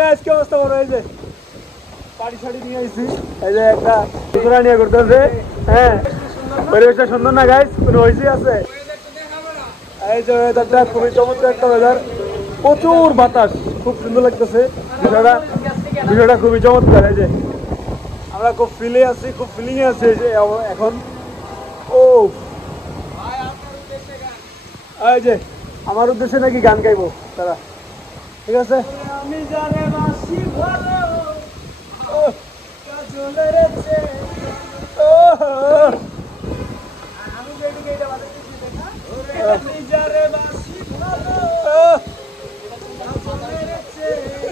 guys কি অবস্থা বড় এই যে পাড়ি শাড়ি নিয়ে আইছি এই যে একটা টুকরা নিয়ে করতেছে হ্যাঁ পরিবেশটা সুন্দর না গাইস কোনো হইছে আছে এই যে ওয়েদারটা খুবই চমৎকার একটা ওয়েদার প্রচুর বাতাস খুব সুন্দর লাগতেছে বিষয়টা খুবই চমৎকার এই যে আমরা খুব ফিলে আছি খুব ফিলিং এ আছি এই যে এখন ও এই যে আমার উদ্দেশ্যে নাকি গান গাইবো তারা ঠিক আছে আমি জানে বাসি ভালো কাজলের চেয়ে আমি বেডি গাইতে বাজাতেছি দেখা আমি জানে বাসি ভালো কাজলের চেয়ে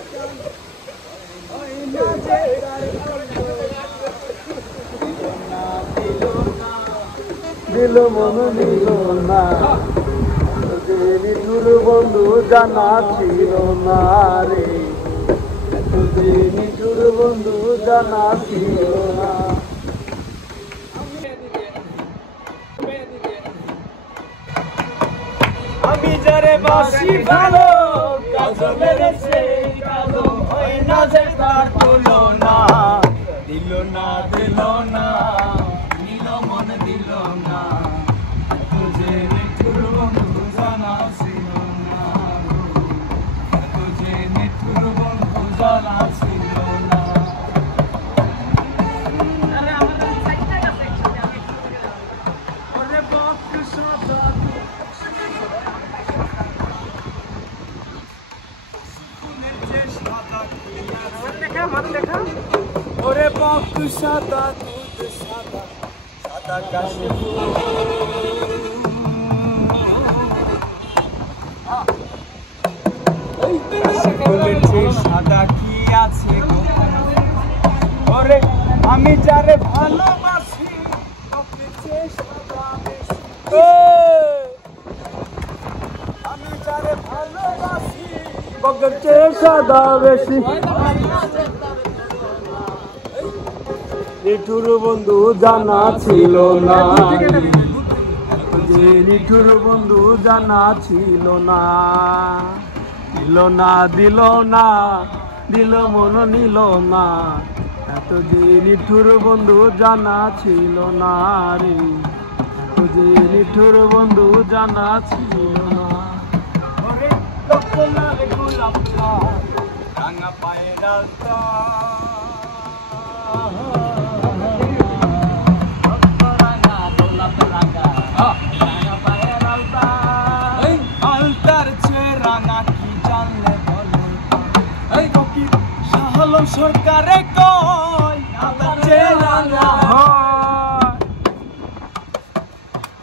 ওই না যে দিল মন নিল না নিঠুর বন্ধু জানা ছিল না রে নিঠুর বন্ধু জানা ছিল না আমি যারে বাসি ভালো কাজলের চেয়ে কালো হয় না যে তার তুলনা দিল না দিল না নীল মন দিল না তুঝে নিঠুর বন্ধু জানা ছিল না তুঝে নিঠুর বন্ধু জানা ছিল না আরে আমাদের সাইডটা কাছে একসাথে ওরে বক সদা সুনের যে সাদা দেখা মানে দেখা ওরে বক সাদা দুধ সাদা সাদা কাশে সাদা কি আছে ওরে আমি যারে ভালোবাসি আমি যারে ভালোবাসি বকের চেয়ে সাদা বেশি নিঠুর বন্ধু জানা ছিল না যে নিঠুর বন্ধু জানা ছিল না দিল না দিল না দিল মন নিল না এত যে নিঠুর বন্ধু জানা ছিল না রে এত যে নিঠুর বন্ধু জানা ছিল না রাঙা পায়ের আলতা সরকারে কই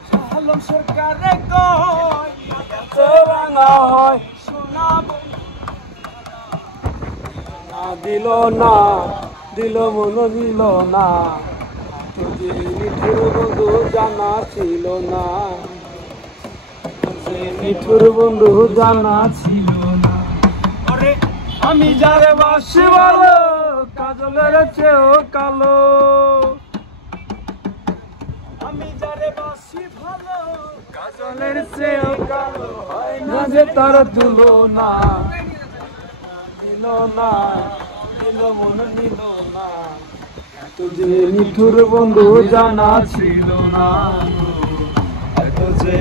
সাহালম সরকারে কই রাঙা হয় দিল না দিল মন দিল না তুঝে নিঠুর বন্ধু জানা ছিল না নিঠুর বন্ধু জানা ছিল না আরে আমি যারে বাসি ভালো কাজলের চেয়েও কালো আমি যারে বাসি ভালো কাজলের চেয়েও কালো হয় না যে তার তুলনা দিল না দিল মন নিল না তুঝে নিঠুর বন্ধু জানা ছিল না তুঝে